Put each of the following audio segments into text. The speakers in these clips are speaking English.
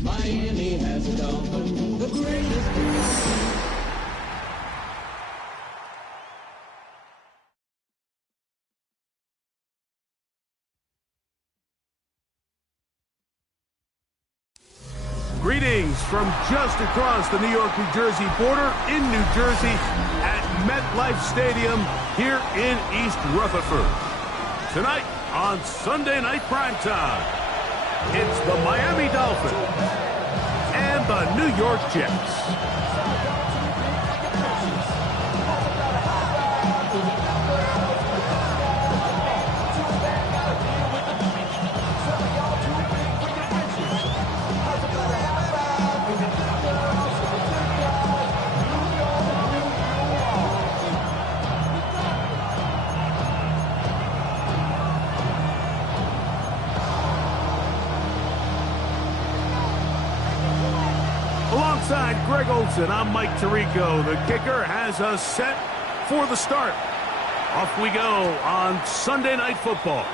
Miami has a dolphin, the greatest. Greetings from just across the New York-New Jersey border in New Jersey at MetLife Stadium here in East Rutherford. Tonight on Sunday Night Primetime, it's the Miami Dolphins and the New York Jets. Alongside Greg Olsen, I'm Mike Tirico. The kicker has us set for the start. Off we go on Sunday Night Football.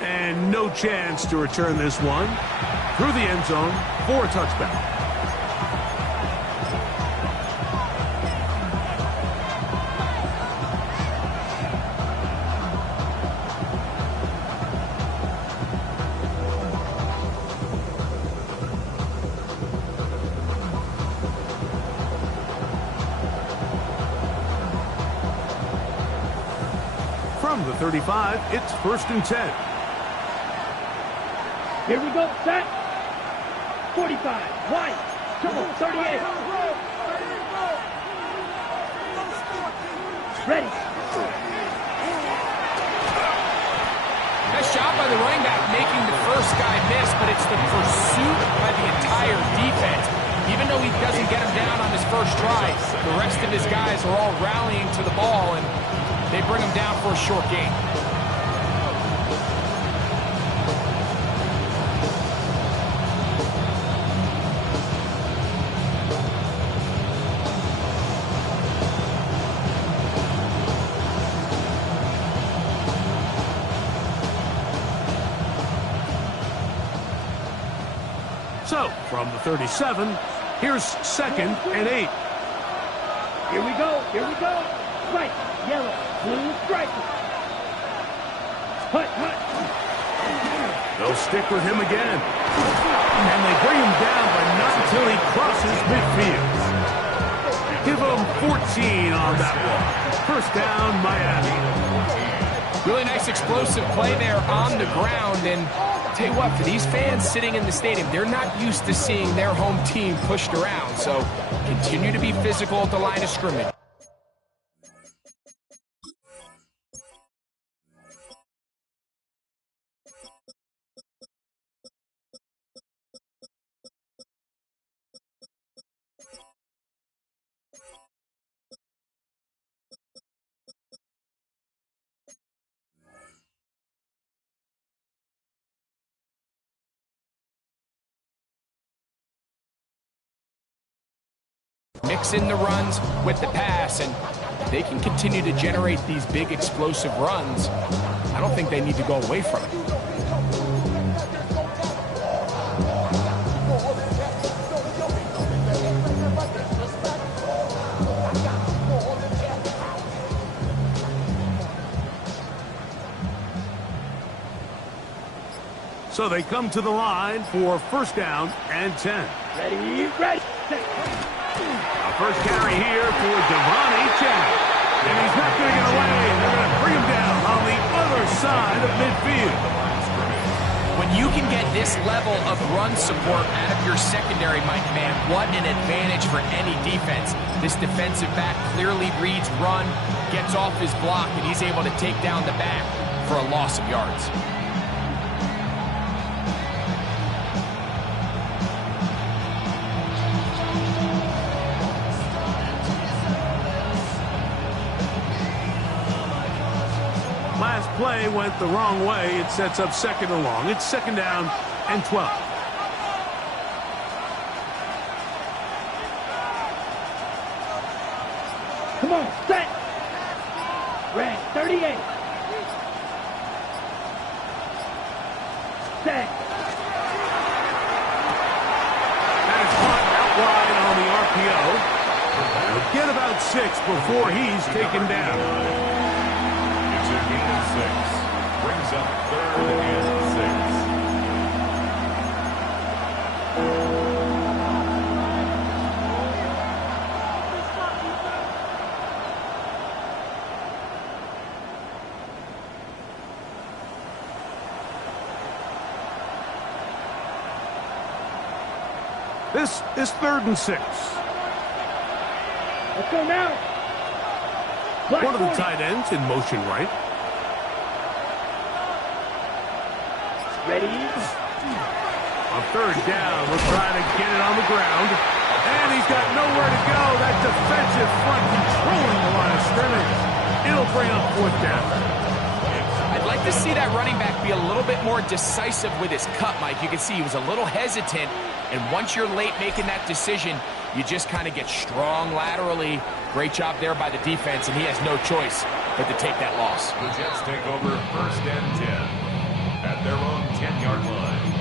And no chance to return this one through the end zone for a touchdown. From the 35, it's 1st and 10. Here we go, set. 45, wide, trouble, 38. Ready. Nice job by the running back making the first guy miss, but it's the pursuit by the entire defense. Even though he doesn't get him down on his first try, the rest of his guys are all rallying to the ball, and they bring him down for a short gain. So, from the 37, here's 2nd and 8. Here we go, here we go. Right, yellow, blue, stripe. Hut, hut. They'll stick with him again. And they bring him down, but not until he crosses midfield. Give him 14 on that one. 1st down, Miami. Really nice explosive play there on the ground, and tell you what, for these fans sitting in the stadium, they're not used to seeing their home team pushed around, so continue to be physical at the line of scrimmage. Mix in the runs with the pass, and they can continue to generate these big explosive runs. I don't think they need to go away from it. So they come to the line for 1st down and 10. Ready, ready. A first carry here for Devon Achane. And he's not going to get away. They're going to bring him down on the other side of midfield. When you can get this level of run support out of your secondary, Mike, man, what an advantage for any defense. This defensive back clearly reads run, gets off his block, and he's able to take down the back for a loss of yards. Last play went the wrong way. It sets up 2nd and long. It's 2nd down and 12. Come on, set. Red, 38. He'll get about 6 before he's taken down. It's a gain of 6. Brings up 3rd and 6. This is 3rd and 6. Let's go now. Black One of the 40. tight ends in motion right. Ready? On 3rd down, we'll try to get it on the ground. And he's got nowhere to go. That defensive front controlling the line of scrimmage. It'll bring up 4th down. I'd like to see that running back be a little bit more decisive with his cut, Mike. You can see he was a little hesitant, and once you're late making that decision, you just kind of get strong laterally. Great job there by the defense, and he has no choice but to take that loss. The Jets take over 1st and 10 at their own 10-yard line.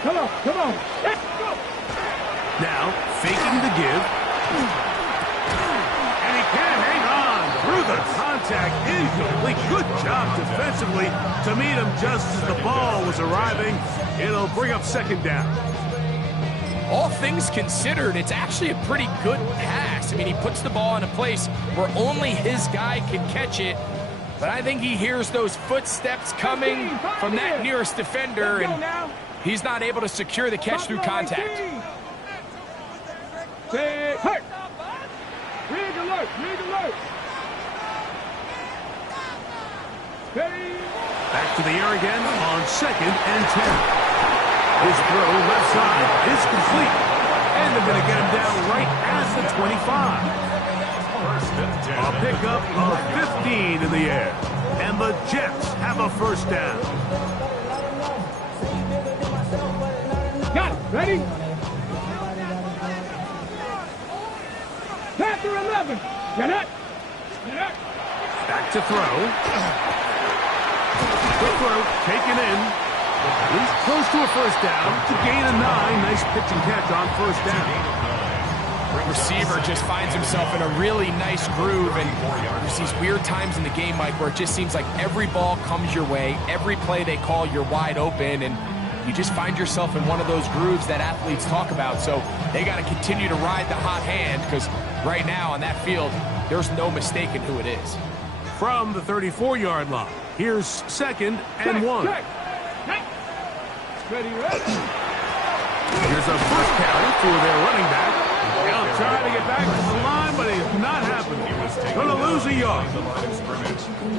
Come on, come on. Let's go. Now, faking the give. And he can't hang on through the contact. Incomplete. Good job defensively to meet him just as the ball was arriving. It'll bring up 2nd down. All things considered, it's actually a pretty good pass. I mean, he puts the ball in a place where only his guy can catch it. But I think he hears those footsteps coming from that nearest defender, and he's not able to secure the catch through contact. Hurt. Rig alert, rig alert. Ready? Back to the air again on 2nd and 10. His throw left side is complete. And they're going to get him down right at the 25. 1st and 10. A pickup of 15 in the air. And the Jets have a 1st down. Got it. Ready? Panther 11. Get it. Get it. Back to throw. The throw taken in. He's close to a 1st down to gain a 9. Nice pitch and catch on 1st down. Receiver just finds himself in a really nice groove, and there's these weird times in the game, Mike, where it just seems like every ball comes your way, every play they call, you're wide open, and you just find yourself in one of those grooves that athletes talk about. So they got to continue to ride the hot hand, because right now on that field, there's no mistaking who it is. From the 34-yard line, here's 2nd and 1. Check. Ready, ready. Here's a 1st carry for their running back. He'll try to get back to the line, but it's not happening. Going to lose a yard.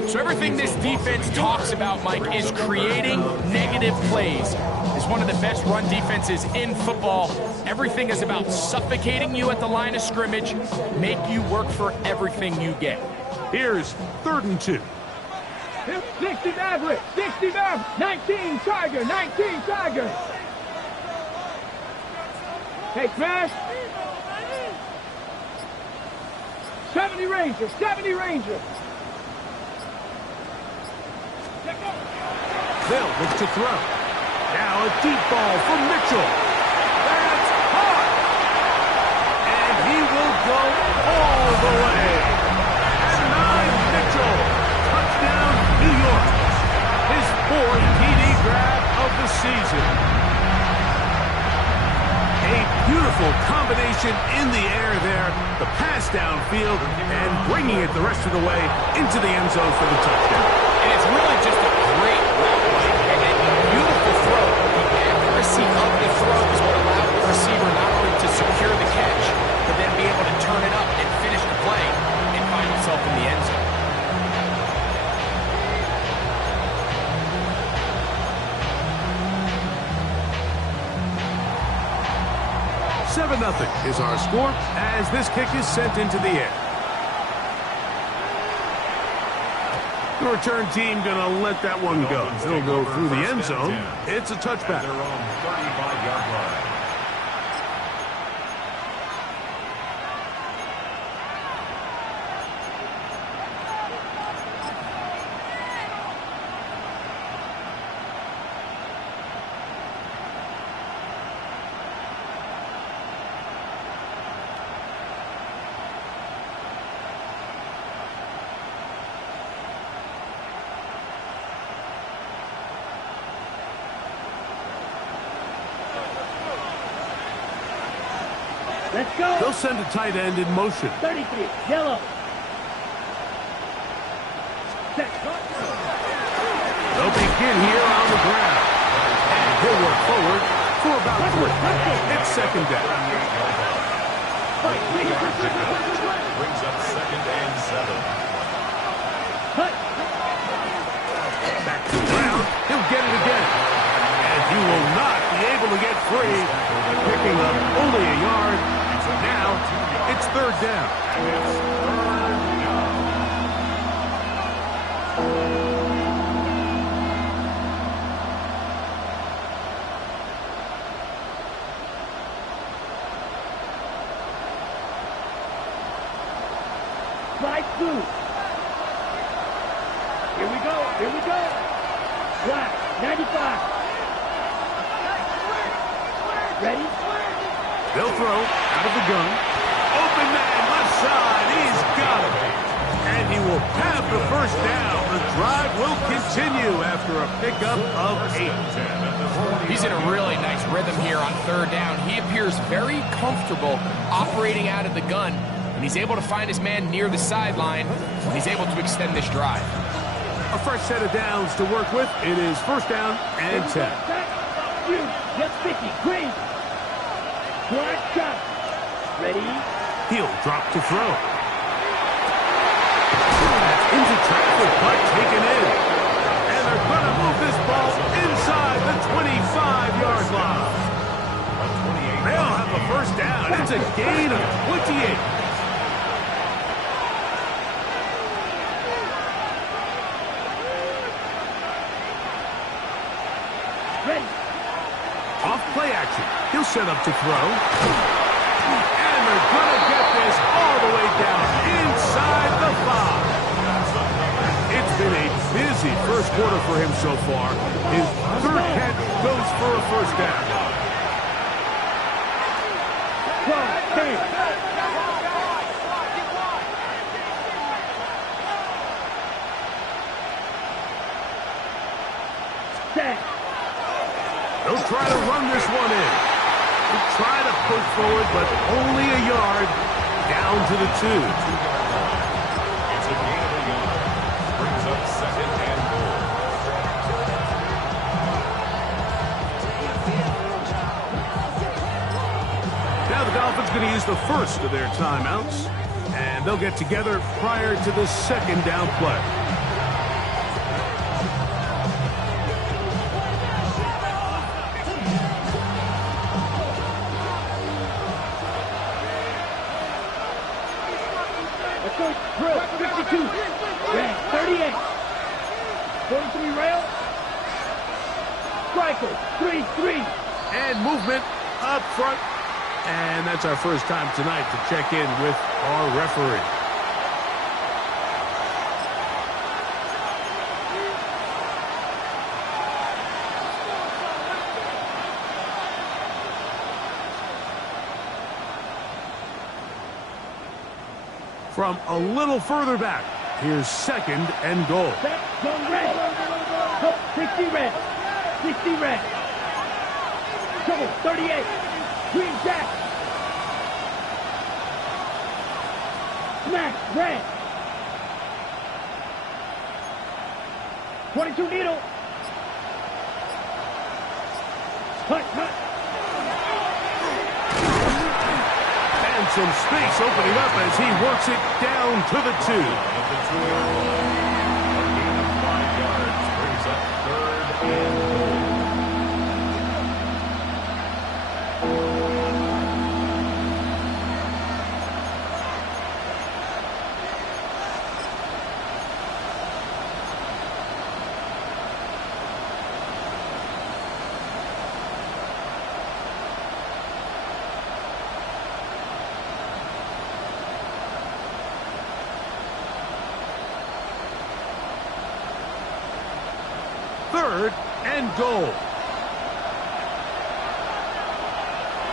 So everything this defense talks about, Mike, is creating negative plays. It's one of the best run defenses in football. Everything is about suffocating you at the line of scrimmage, make you work for everything you get. Here's 3rd and 2. 60 Maverick, 60 Maverick, 19 Tiger, 19 Tiger. Hey, Crash. 70 Ranger, 70 Ranger. They'll look to throw. Now a deep ball from Mitchell. That's hot. And he will go all the way. And 9 Mitchell. Touchdown, New York. His 4th TD grab of the season. A beautiful combination in the air there. The pass downfield and bringing it the rest of the way into the end zone for the touchdown. And it's really just a great route, Mike, and a beautiful throw. The accuracy of the throw is what allowed the receiver not only to secure the catch, but then be able to turn it up and finish the play and find himself in the end zone. 7-0 is our score as this kick is sent into the air. The return team going to let that one go. It'll go through the end zone. It's a touchback. Their own 35-yard line. Let's go. They'll send a tight end in motion. 33, yellow. Set. They'll begin here on the ground. And he'll work forward for about 3. It's second down. Brings up 2nd and 7. Back to Brown. He'll get it again. And he will not be able to get free. Picking up only a yard. Now, it's 3rd down. It's 3rd down. Slide through. Here we go. Here we go. Black, 95. Ready? They'll throw out of the gun. Open man, left side. He's got it. And he will have the 1st down. The drive will continue after a pickup of 8. He's in a really nice rhythm here on 3rd down. He appears very comfortable operating out of the gun, and he's able to find his man near the sideline, and he's able to extend this drive. A fresh set of downs to work with. It is 1st down and 10. Get 50. Green. Black shot. Ready? He'll drop to throw. Into traffic, but taken in. And they're going to move this ball inside the 25-yard line. They'll have a 1st down. It's a gain of 28. Ready. Off play action. He'll set up to throw. And they're going to get this all the way down inside the 5. It's been a busy 1st quarter for him so far. His 3rd catch goes for a 1st down. 12, 10. Set. They'll try to run this one in. They'll try to push forward, but only a yard down to the 2. It's a gain of a yard. Brings up 2nd and goal. Now the Dolphins going to use the 1st of their timeouts, and they'll get together prior to the 2nd down play. Drill, 52. Red, 38. 43 rail. Striker, 3-3. And movement up front. And that's our first time tonight to check in with our referee. From a little further back, here's 2nd and goal. Set, zone red. Hook, 60 red. 60 red. Trouble, 38. Green jack. Smash, red. 22 needle. Hut, hut. And some space opening up as he works it down to the 2. A gain of 5 yards. Brings up 3rd and goal. Third and goal.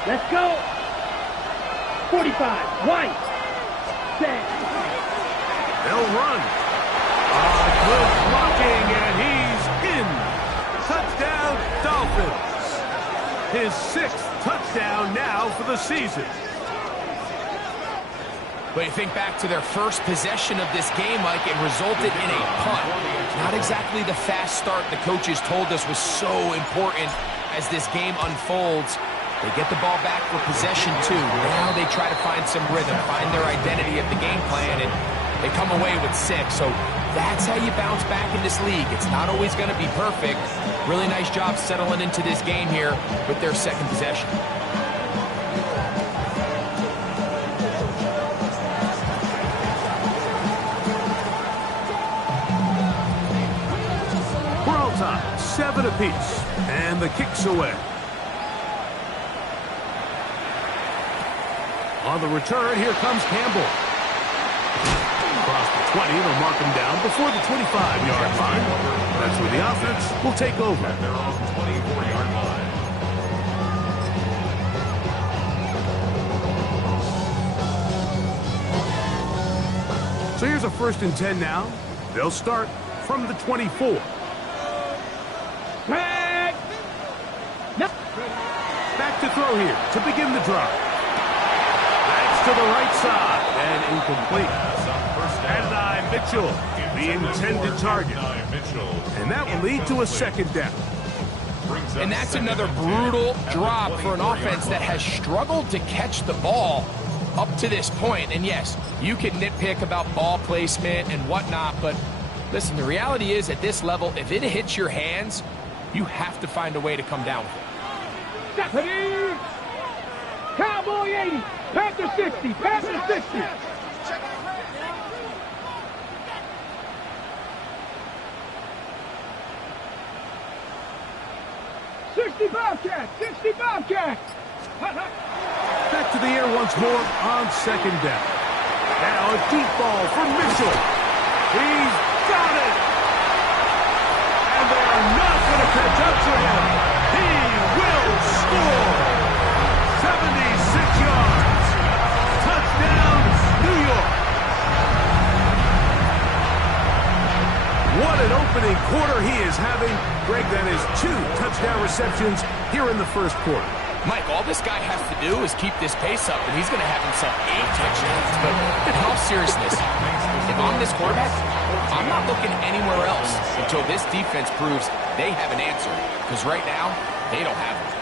Let's go. 45, White. Set. They'll run. Good blocking, and he's in. Touchdown, Dolphins. His 6th touchdown now for the season. But you think back to their first possession of this game, Mike, it resulted in a punt. Not exactly the fast start the coaches told us was so important as this game unfolds. They get the ball back for possession 2. Now they try to find some rhythm, find their identity of the game plan, and they come away with 6. So that's how you bounce back in this league. It's not always going to be perfect. Really nice job settling into this game here with their second possession. We're all time, 7 apiece, and the kick's away. On the return, here comes Campbell. Across the 20, they'll mark him down before the 25-yard line. That's where the offense will take over. At their own 24-yard line. So here's a 1st and 10 now. They'll start from the 24. Back to throw here to begin the drive. To the right side and incomplete. Adonai Mitchell, the intended target. And that will lead to a 2nd down. And that's another brutal drop for an offense that has struggled to catch the ball up to this point. And yes, you can nitpick about ball placement and whatnot, but listen, the reality is at this level, if it hits your hands, you have to find a way to come down with it. Cowboy 80, Panther 60, Panther 60. Bobcat, 60 Bobcat. Back to the air once more on 2nd down. Now a deep ball for Mitchell. He's got it. And they are not going to catch up to him. He will score. 76 yards. Touchdown, New York. What an opening quarter he is having. Greg, that is 2 touchdown receptions here in the 1st quarter. Mike, all this guy has to do is keep this pace up, and he's going to have himself 8 touchdowns. But in all seriousness, if I'm this quarterback, I'm not looking anywhere else until this defense proves they have an answer. Because right now, they don't have it.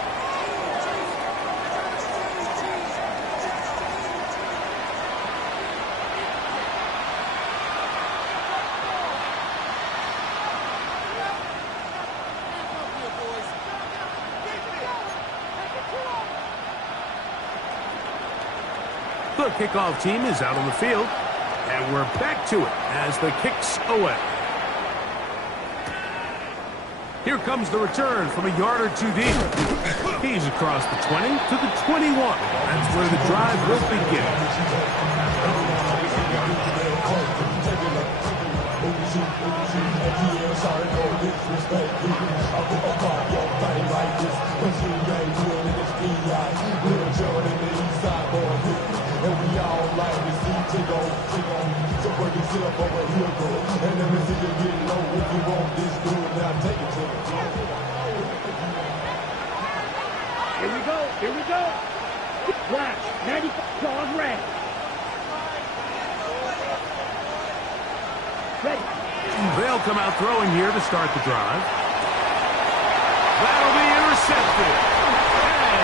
The kickoff team is out on the field, and we're back to it as the kick's away. Here comes the return from a yard or 2 deep. He's across the 20 to the 21. That's where the drive will begin. And we all like to see to go. So work your shit up over here, go. And let me see you get low. If you want this good, now take it to me. Here we go, here we go. Flash, 95 claws red. Ready. They'll come out throwing here to start the drive. That'll be intercepted.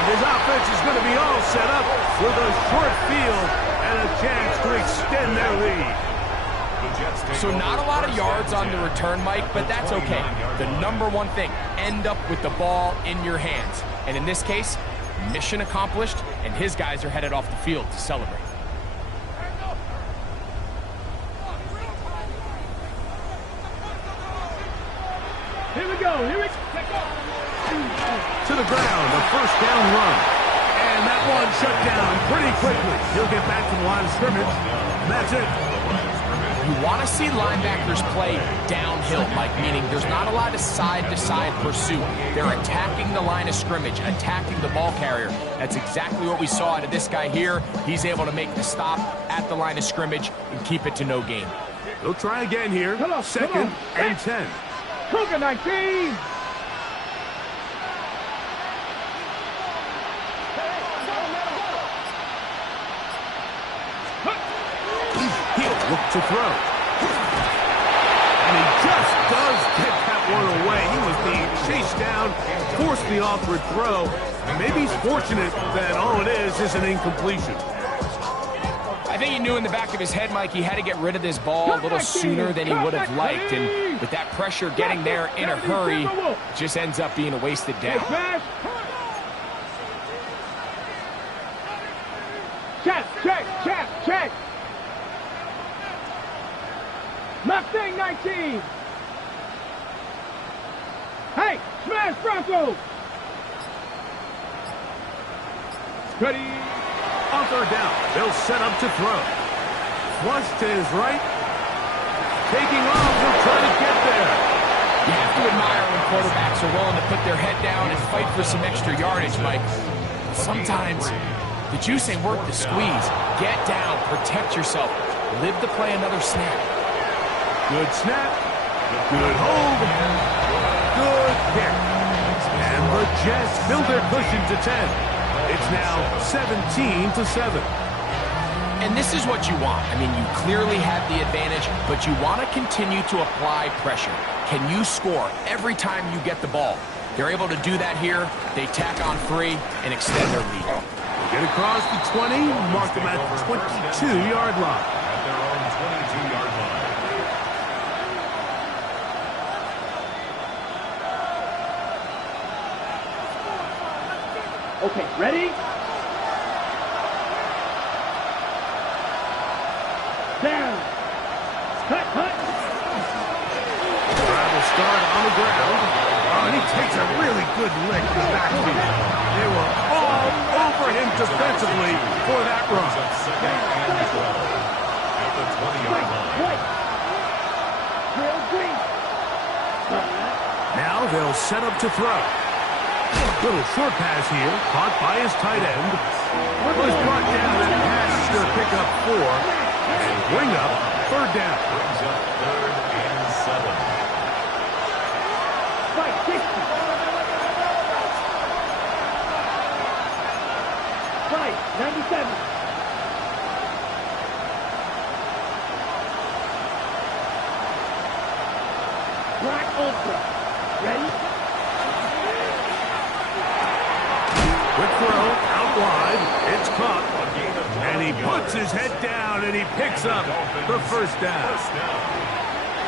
His offense is going to be all set up with a short field and a chance to extend their lead. So not a lot of yards on the return, Mike, but that's okay. The number one thing, end up with the ball in your hands. And in this case, mission accomplished, and his guys are headed off the field to celebrate. Here we go, here we go. To the ground, a 1st down run. And that one shut down pretty quickly. He'll get back to the line of scrimmage, and that's it. You want to see linebackers play downhill, Mike, meaning there's not a lot of side-to-side pursuit. They're attacking the line of scrimmage, attacking the ball carrier. That's exactly what we saw out of this guy here. He's able to make the stop at the line of scrimmage and keep it to no gain. They'll try again here. 2nd and 10. Cougar 19. to throw. And he just does get that one away. He was being chased down, forced the awkward throw. Maybe he's fortunate that all it is an incompletion. I think he knew in the back of his head, Mike, he had to get rid of this ball a little sooner than he would have liked. And with that pressure getting there in a hurry, it just ends up being a wasted down. Check. Mustang 19. Hey, smash Bronco. Ready. On third down, they'll set up to throw. Flush to his right. Taking off, he'll try to get there. You have to admire when quarterbacks are willing to put their head down and fight for some extra yardage, Mike. Sometimes the juice ain't worth the squeeze. Get down, protect yourself, live to play another snap. Good snap, good hold, good kick. And the Jets build their cushion to 10. It's now 17-7. And this is what you want. I mean, you clearly have the advantage, but you want to continue to apply pressure. Can you score every time you get the ball? They're able to do that here. They tack on 3 and extend their lead. They get across the 20, mark them at the 22-yard line. At their own 22-yard line. Okay, ready? Down. Cut. Travel start on the ground. Oh, and he takes a really good lick in the backfield. They were all over him defensively for that run. Second and 12 at the 20-yard line. Real green. Now they'll set up to throw. Little short pass here, caught by his tight end. Was brought down and passes to pick up 4 and bring up third down. Brings up 3rd and 7. Right, 60. Right, 97. Black Ultra. Ready? Quick throw, out wide, it's caught, and he puts his head down and he picks up the first down.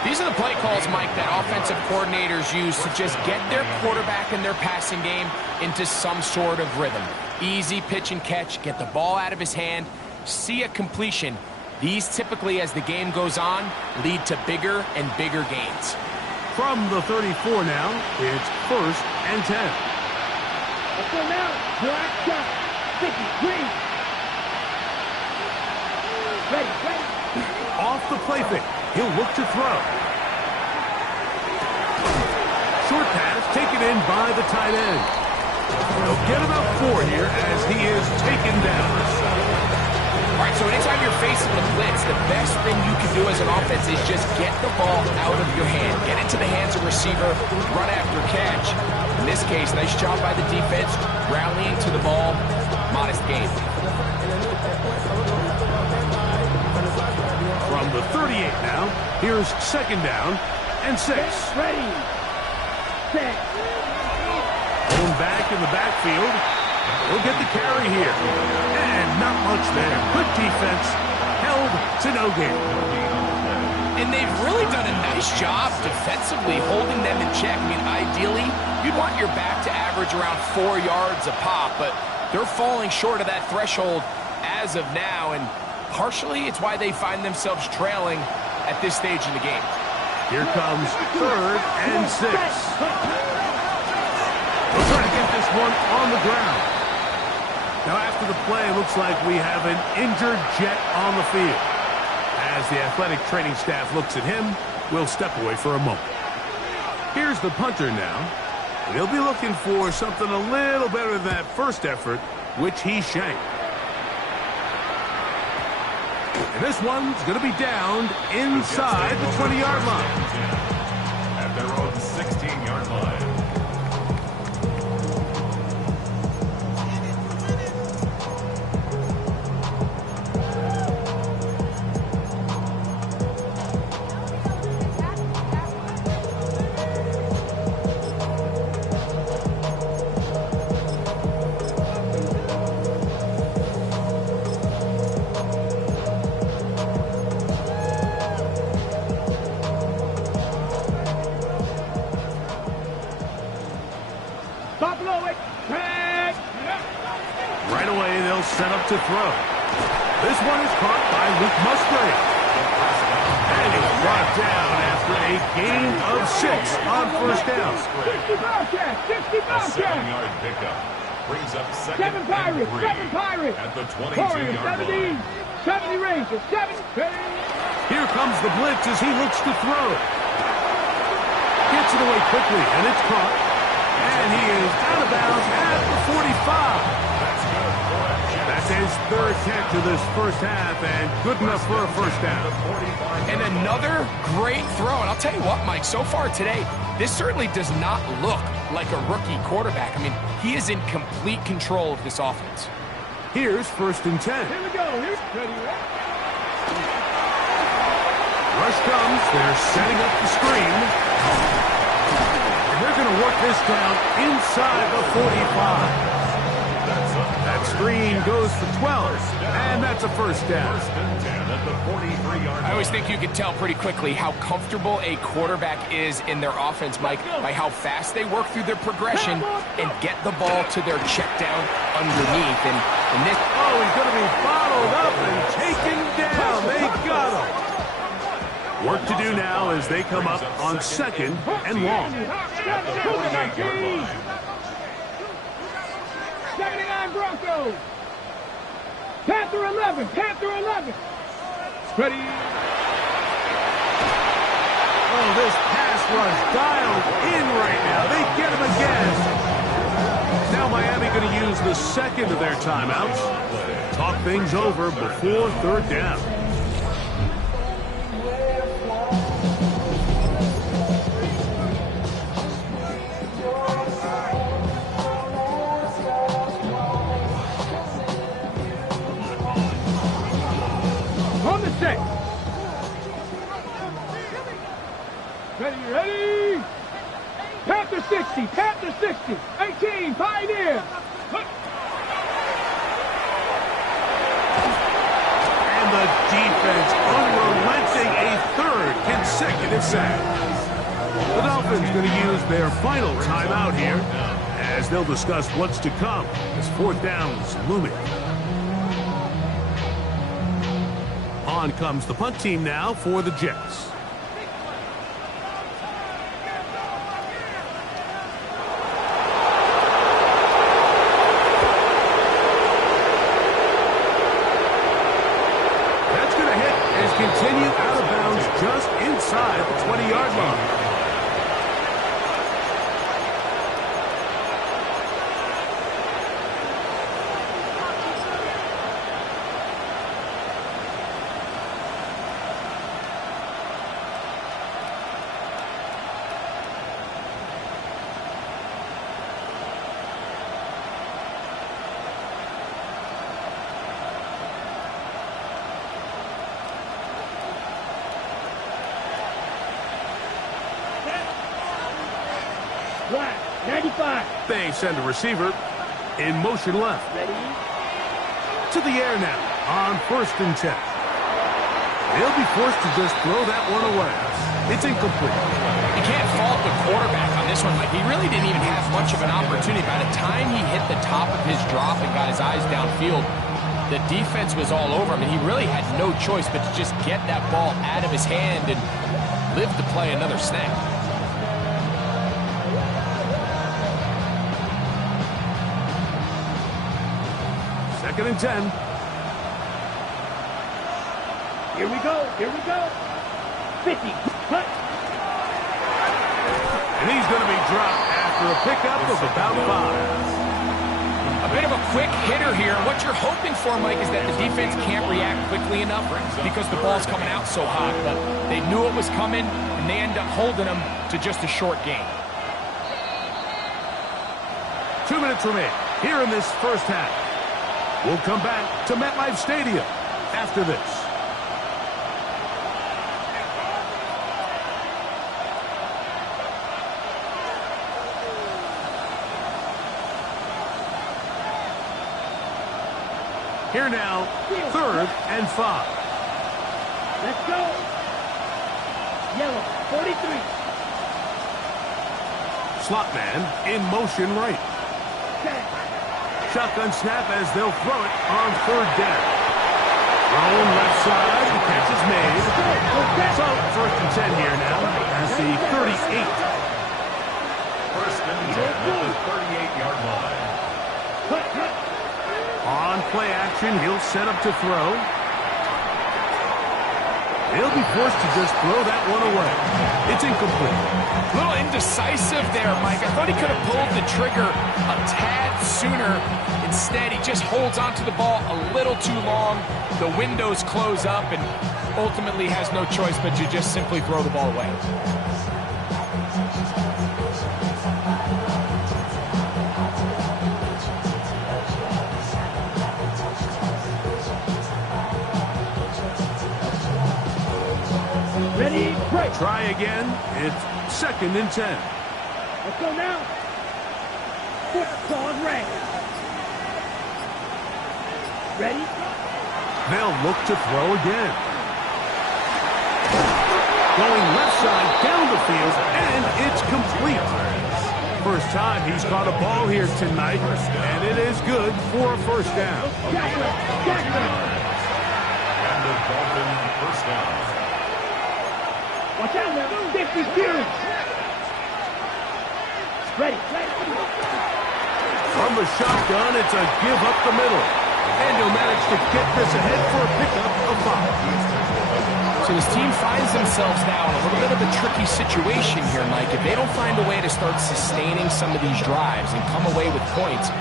These are the play calls, Mike, that offensive coordinators use to just get their quarterback and their passing game into some sort of rhythm. Easy pitch and catch, get the ball out of his hand, see a completion. These typically, as the game goes on, lead to bigger and bigger gains. From the 34 now, it's 1st and 10. Let's go now. Black shot. 50. Green. Ready. Off the play fake, he'll look to throw. Short pass taken in by the tight end. They'll get about 4 here as he is taken down. All right, so anytime you're facing the blitz, the best thing you can do as an offense is just get the ball out of your hand. Get into the hands of receiver, run after catch. In this case, nice job by the defense, rallying to the ball. Modest gain. From the 38 now, here's 2nd down and 6. Ready. Set. Going back in the backfield. He'll get the carry here. And not much there. Good defense. Held to no gain. And they've really done a nice job defensively holding them in check. I mean, ideally, you'd want your back to average around 4 yards a pop, but they're falling short of that threshold as of now, and partially it's why they find themselves trailing at this stage in the game. Here comes 3rd and 6. We'll try to get this one on the ground. Now after the play, it looks like we have an injured Jet on the field. As the athletic training staff looks at him, we'll step away for a moment. Here's the punter now. And he'll be looking for something a little better than that first effort, which he shanked. And this one's going to be downed inside the 20-yard line. At their own 16-yard line. Buffalo it. Tag. Right away, they'll set up to throw. This one is caught by Luke Musgrave. And he's brought down after a gain of 6 on first down. 60 Bobcats. 60 A Bobcats. 7-yard pickup. Brings up second 7 Pirates. and 3 7 Pirates. at the Warriors 22-yard 70. line. 70 Rangers. 7. Here comes the blitz as he looks to throw. Gets it away quickly, and it's caught. And he is out of bounds at the 45. That's good for a Jets. That's his third catch of this first half, and good enough for a first down. And another great throw. And I'll tell you what, Mike, so far today, this certainly does not look like a rookie quarterback. I mean, he is in complete control of this offense. Here's first and 10. Here we go. Here's ready. Rush comes. They're setting up the screen. And they're going to work this down inside the 45. That screen goes for 12, and that's a first down. First and 10 at the 43-yard I always think you can tell pretty quickly how comfortable a quarterback is in their offense, Mike, by how fast they work through their progression and get the ball to their check down underneath. And this, Oh, he's going to be bottled up and taken down. They got him. Work to do now as they come up on second and long. 79 Broncos. Panther 11. Panther 11. Ready. Oh, this pass rush dialed in right now. They get him again. Now Miami going to use the second of their timeouts. Talk things over before third down. On the set. Ready. Panther 60. Panther 60. 18. Pioneer. And the defense unrelenting, a third consecutive sack. The Dolphins going to use their final timeout here as they'll discuss what's to come as fourth down is looming. On comes the punt team now for the Jets. That's going to hit as continue out of bounds just inside the 20-yard line. Black. 95. They send a receiver in motion left. Ready. To the air now on first and 10. They'll be forced to just throw that one away. It's incomplete. you can't fault the quarterback on this one. Like, he really didn't even have much of an opportunity. By the time he hit the top of his drop and got his eyes downfield, the defense was all over him, and he really had no choice but to just get that ball out of his hand and live to play another snap. Second and 10. Here we go. Here we go. 50. Cut. And he's going to be dropped after a pickup of about 5. A bit of a quick hitter here. What you're hoping for, Mike, is that the defense can't react quickly enough because the ball's coming out so hot. But they knew it was coming, and they end up holding them to just a short game. 2 minutes remain here in this first half. We'll come back to MetLife Stadium after this. Here now, 3rd and 5. Let's go. Yellow. 43. Slot man in motion right. Shotgun snap as they'll throw it on third down. Thrown left side, the catch is made. So, first and 10 here now as the 38. First and 10 at the 38-yard line. On play action, he'll set up to throw. He'll be forced to just throw that one away. It's incomplete. A little indecisive there, Mike. I thought he could have pulled the trigger a tad sooner. Instead, he just holds onto the ball a little too long. The windows close up and ultimately has no choice but to just simply throw the ball away. Ready, break. Try again. It's second and 10. Let's go now. Football red. Ready? They'll look to throw again. Going left side down the field, and it's complete. First time he's caught a ball here tonight, and it is good for a first down. Jackson. And the Dolphins first down. Watch out now. 50 series. Ready. From the shotgun, it's a give up the middle. And he'll manage to get this ahead for a pickup of 5. So his team finds themselves now in a little bit of a tricky situation here, Mike. If they don't find a way to start sustaining some of these drives and come away with points,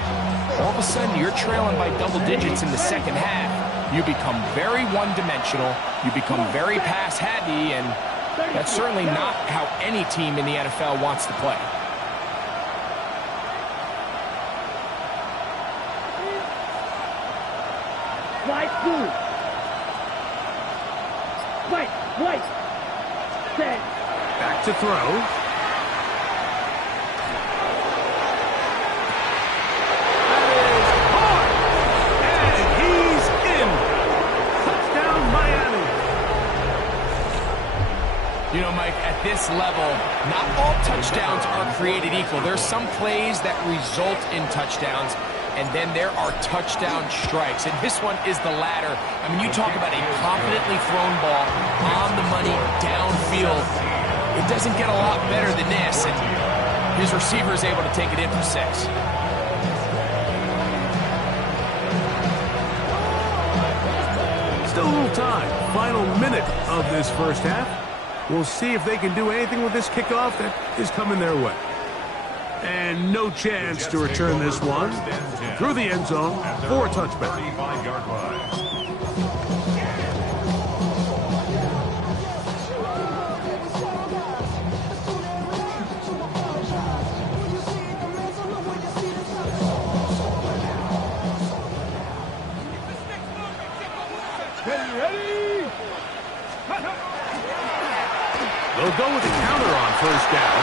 all of a sudden you're trailing by double digits in the second half. You become very one-dimensional. You become very pass-heavy, and that's certainly not how any team in the NFL wants to play. Slide two. White. Set. Back to throw. That is hard. And he's in. Touchdown, Miami. You know, Mike, at this level, not all touchdowns are created equal. There's some plays that result in touchdowns, and then there are touchdown strikes. And this one is the latter. I mean, you talk about a confidently thrown ball on the money downfield. It doesn't get a lot better than this, and his receiver is able to take it in for 6. Still a little time. Final minute of this first half. We'll see if they can do anything with this kickoff that is coming their way. And no chance to return this one through the end zone for a touchback. 35-yard line. Ready? They'll go with the counter on first down.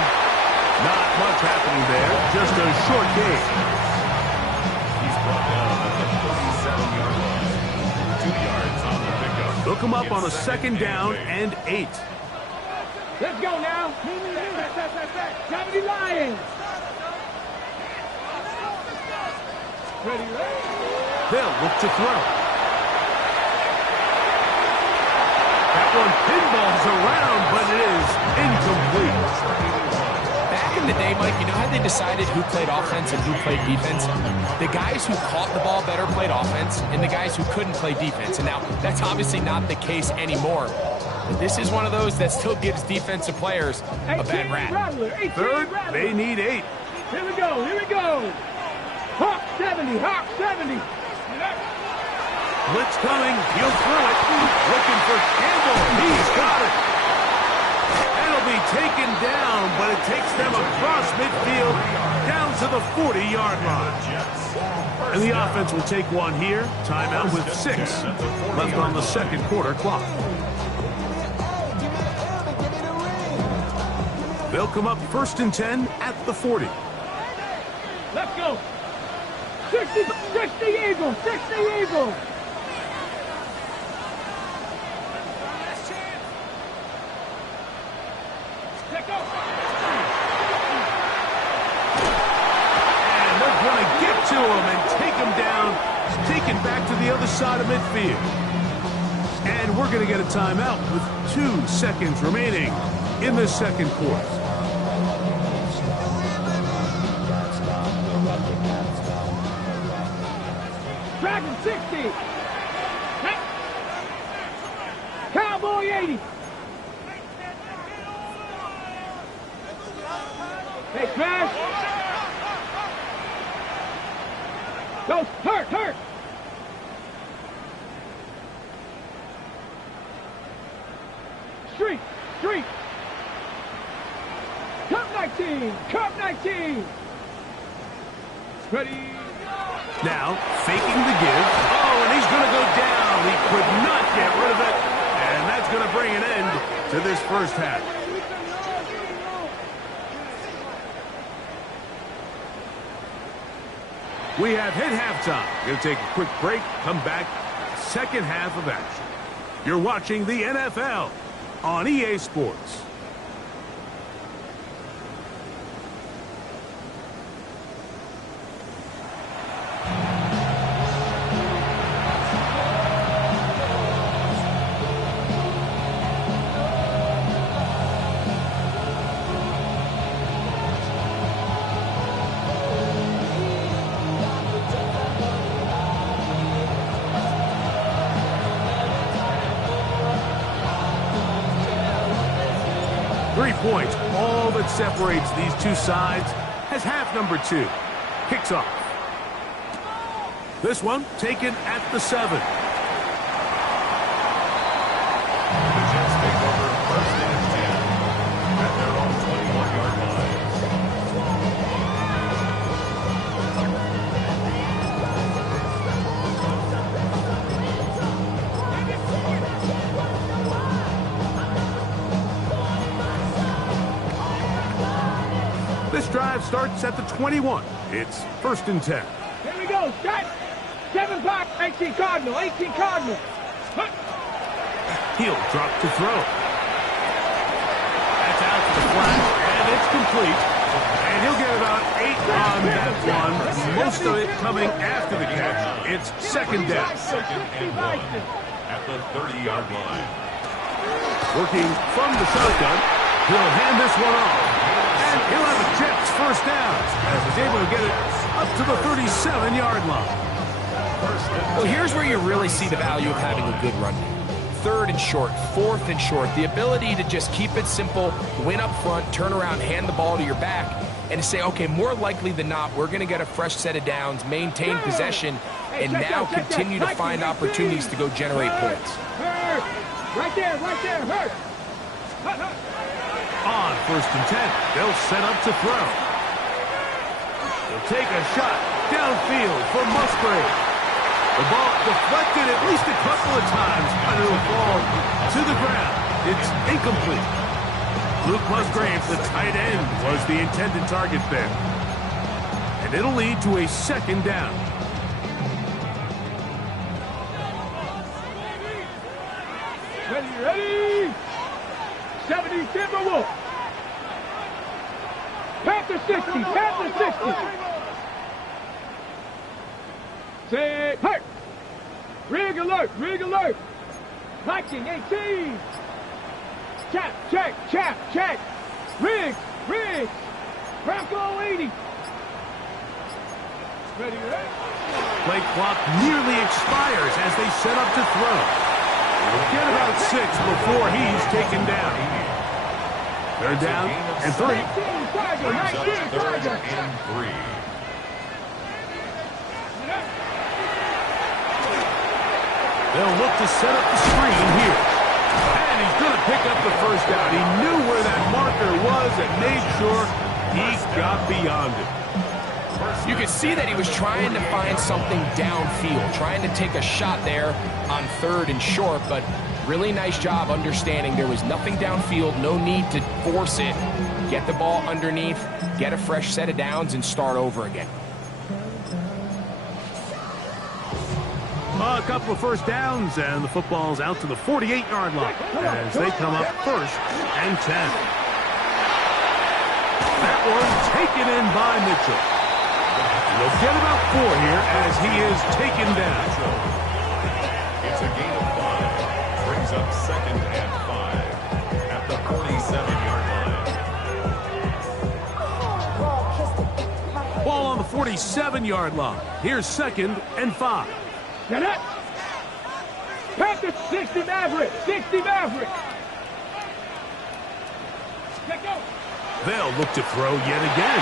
Not much happening there, just a short gain. He's brought down at the 37-yard line. 2 yards on the pickup. Look him up on a second down and 8. Let's go now. 70 Lions. Ready? They'll look to throw. That one pinballs around, but it is incomplete. Back in the day, Mike, you know how they decided who played offense and who played defense? The guys who caught the ball better played offense, and the guys who couldn't play defense. And now, that's obviously not the case anymore. But this is one of those that still gives defensive players a bad rap. Third, they need 8. Here we go. Hawk 70. Blitz coming, he'll throw it. Looking for Campbell, he's got it. It'll be taken down, but it takes them across midfield, down to the 40-yard line. And the offense will take one here. Timeout with 6 left on the second quarter clock. They'll come up first and 10 at the 40. Let's go. 60 Eagles. And they're going to get taken back to the other side of midfield. And we're going to get a timeout with 2 seconds remaining in the second quarter. Dragon 60. Cowboy 80. Hey, smash. Go, hurt. Street. Cup 19. Ready. Now, faking the give. Oh, and he's going to go down. He could not get rid of it. And that's going to bring an end to this first half. We have hit halftime. Going to take a quick break, come back, second half of action. You're watching the NFL on EA Sports. Points, all that separates these two sides, as half number 2 kicks off. This one taken at the 7. The Jets take over first and 10 at their own 21-yard line. This drive starts at the 21. It's first and 10. Here we go. Start. 7 back. 18 Cardinal. He'll drop to throw. That's out to the flat, and it's complete. And he'll get about 8 on that one. Most of it coming after the catch. It's second down. Second and 1 at the 30-yard line. Working from the shotgun, he'll hand this one off. And he'll have a Jets first down as he's able to get it up to the 37-yard line. Well, here's where you really see the value of having a good run game. 3rd and short, 4th and short, the ability to just keep it simple, win up front, turn around, hand the ball to your back, and to say, okay, more likely than not, we're going to get a fresh set of downs, maintain possession, and now continue to find opportunities to go generate points. Right there, hurt. On first and 10, they'll set up to throw. They'll take a shot downfield for Musgrave. The ball deflected at least a couple of times, but it'll fall to the ground. It's incomplete. Luke Musgrave, the tight end, was the intended target there. And it'll lead to a second down. Ready? 70 Timberwolf. Panther 60. Say, hurt. Rig alert. Liking 18. Check. Rig. Bronco 80. Ready? Play clock nearly expires as they set up to throw. We'll get about 6 before he's taken down. They're down and 3. 3rd and 3. They'll look to set up the screen here. And he's going to pick up the first down. He knew where that marker was and made sure he got beyond it. You could see that he was trying to find something downfield, trying to take a shot there on 3rd and short, but really nice job understanding there was nothing downfield, no need to force it. Get the ball underneath, get a fresh set of downs, and start over again. A couple of first downs, and the football's out to the 48-yard line as they come up first and 10. That one taken in by Mitchell. He'll get about 4 here as he is taken down. It's a gain of 5. Brings up 2nd and 5 at the 47-yard line. Ball on the 47-yard line. Here's 2nd and 5. Get it. Panthers 60 Maverick. 60 Maverick. Let go. They'll look to throw yet again.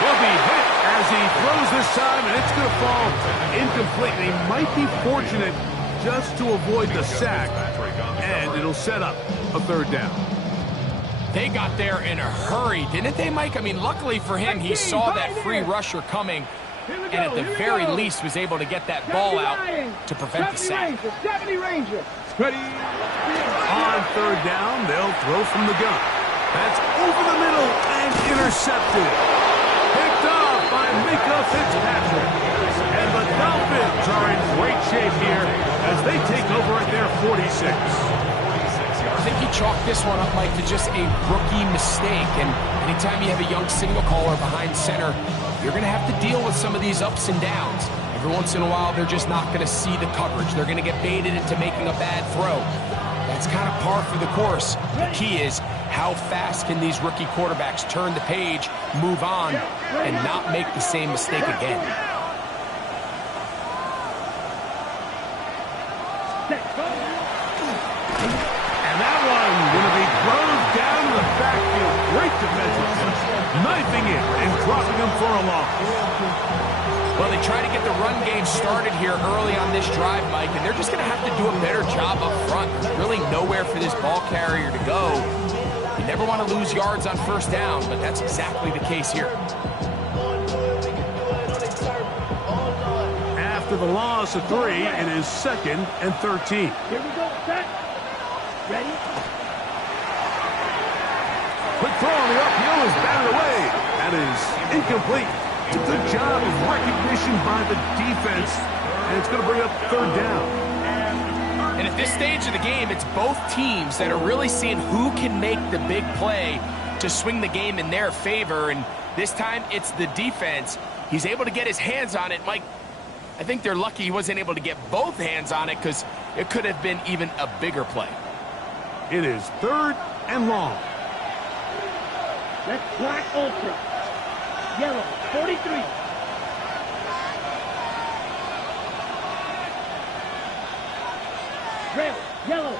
He'll be hit as he throws this time, and it's going to fall incomplete. And he might be fortunate just to avoid the sack, and it'll set up a 3rd down. They got there in a hurry, didn't they, Mike? I mean, luckily for him, he saw that free rusher coming, and at the very least was able to get that ball out to prevent the sack. 70 Ranger. Ready. On 3rd down, they'll throw from the gun. That's over the middle and intercepted. Picked off by Minkah Fitzpatrick. And the Dolphins are in great shape here as they take over at their 46. I think he chalked this one up, Mike, to just a rookie mistake. And anytime you have a young signal caller behind center, you're going to have to deal with some of these ups and downs. Every once in a while, they're just not going to see the coverage. They're going to get baited into making a bad throw. That's kind of par for the course. The key is how fast can these rookie quarterbacks turn the page, move on, and not make the same mistake again. And that one going to be thrown down to the backfield. Great defensive touch. Knifing it and dropping him for a loss. Well, they try to get the run game started here early on this drive, Mike, and they're just going to have to do a better job up front. There's really nowhere for this ball carrier to go. You never want to lose yards on 1st down, but that's exactly the case here. After the loss of 3, it is 2nd and 13. Here we go. Set. Ready. Quick throw on the uphill is batted away. That is incomplete. It's a good job of recognition by the defense, and it's going to bring up 3rd down. And at this stage of the game, it's both teams that are really seeing who can make the big play to swing the game in their favor, and this time it's the defense. He's able to get his hands on it. Mike, I think they're lucky he wasn't able to get both hands on it because it could have been even a bigger play. It is 3rd and long. That's Black Ultra. Yellow, 43. Red, yellow.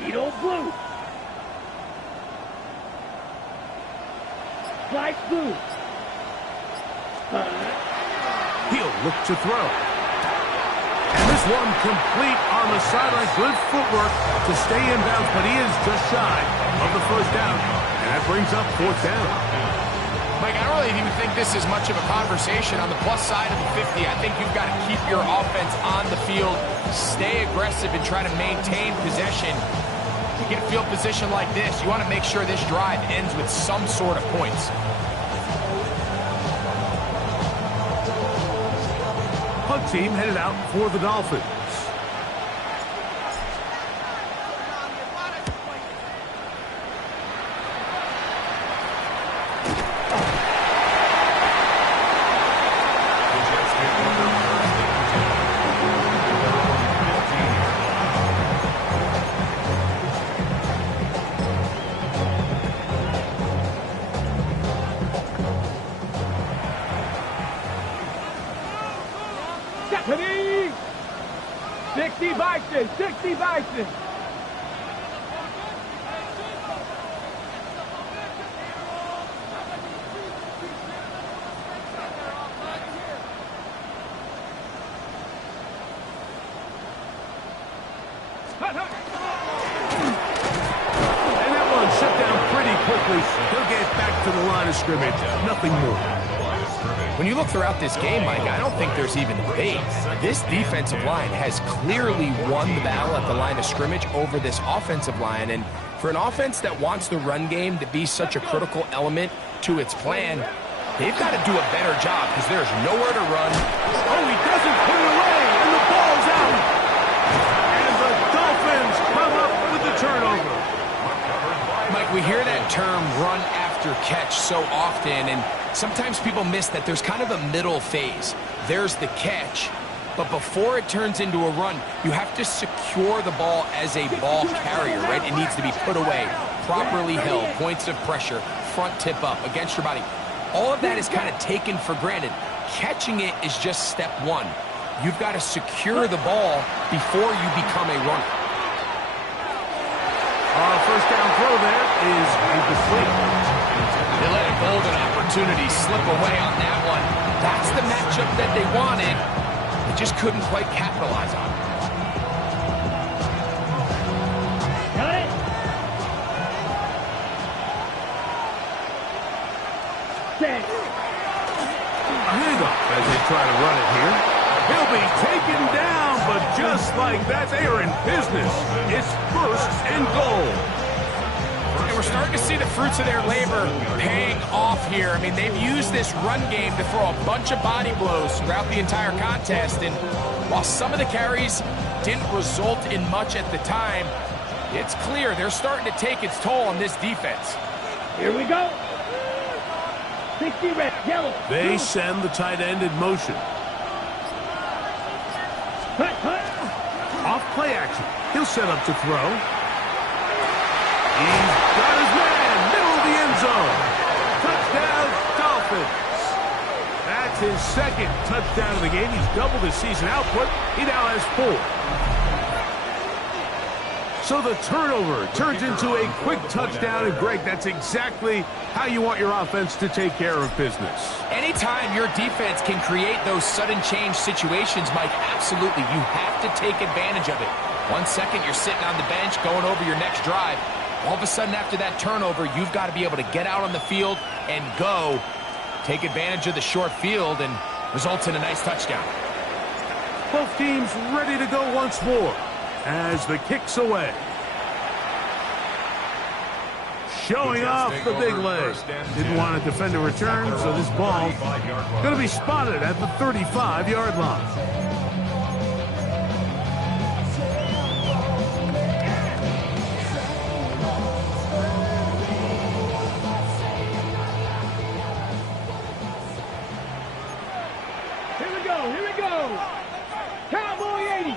Needle blue. Light blue. He'll look to throw. And this one complete on the sideline. Good footwork to stay in bounds, but he is just shy of the 1st down. And that brings up 4th down. Mike, I don't really even think this is much of a conversation on the plus side of the 50. I think you've got to keep your offense on the field, stay aggressive, and try to maintain possession. You get a field position like this, you want to make sure this drive ends with some sort of points. Punt team headed out for the Dolphins. Stephanie! 60 Bison! 60 Bison! And that one shut down pretty quickly. He'll get back to the line of scrimmage. Nothing more. When you look throughout this game, Mike, I don't think there's even debate. This defensive line has clearly won the battle at the line of scrimmage over this offensive line. And for an offense that wants the run game to be such a critical element to its plan, they've got to do a better job because there's nowhere to run. Oh, he doesn't put it away, and the ball's out. And the Dolphins come up with the turnover. Mike, we hear that term run after after catch so often, and sometimes people miss that there's kind of a middle phase. There's the catch, but before it turns into a run, you have to secure the ball as a ball carrier, right? It needs to be put away, properly held, points of pressure, front tip up against your body. All of that is kind of taken for granted. Catching it is just step one. You've got to secure the ball before you become a runner. First down throw there is incomplete. They let a golden opportunity slip away on that one. That's the matchup that they wanted. They just couldn't quite capitalize on it. Got it. Set. A handoff as they try to run it here. He'll be taken down, but just like that, they are in business. It's first and goal. And we're starting to see the fruits of their labor paying off here. I mean, they've used this run game to throw a bunch of body blows throughout the entire contest. And while some of the carries didn't result in much at the time, it's clear they're starting to take its toll on this defense. Here we go. 60 red, yellow. They send the tight end in motion. Cut, cut. Off play action. He'll set up to throw. He's got his man. Middle of the end zone. Touchdown, Dolphins. That's his second touchdown of the game. He's doubled his season output. He now has 4. So the turnover turns into a quick touchdown. And, Greg, that's exactly how you want your offense to take care of business. Anytime your defense can create those sudden change situations, Mike, absolutely, you have to take advantage of it. 1 second, you're sitting on the bench going over your next drive. All of a sudden, after that turnover, you've got to be able to get out on the field and go. Take advantage of the short field and results in a nice touchdown. Both teams ready to go once more as the kick's away. Showing off the big leg. Didn't want to defend a return, so this ball going to be spotted at the 35-yard line. Here we go, here we go. Cowboy 80.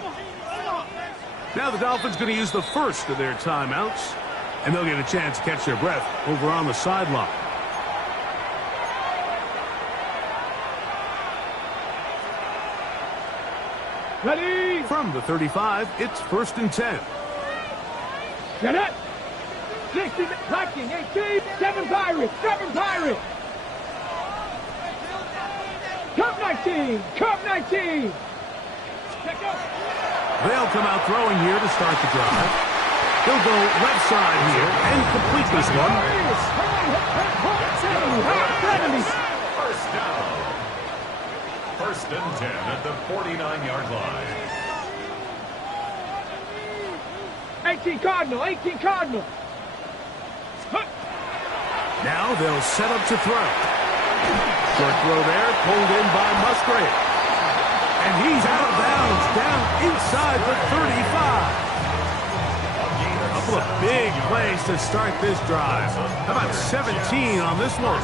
Now the Dolphins going to use the first of their timeouts, and they'll get a chance to catch their breath over on the sideline. Ready. From the 35, it's 1st and 10. Get up. 60, Viking, 18, 7 Pirates, 7 Pirates. Cup 19, Cup 19. Check out. They'll come out throwing here to start the drive. He'll go left side here and complete this one. First down. 1st and 10 at the 49-yard line. 18 Cardinal, 18 Cardinal. Now they'll set up to throw. Short throw there, pulled in by Musgrave. And he's out of bounds, down inside the 35. A couple of big plays to start this drive. How about 17 on this one?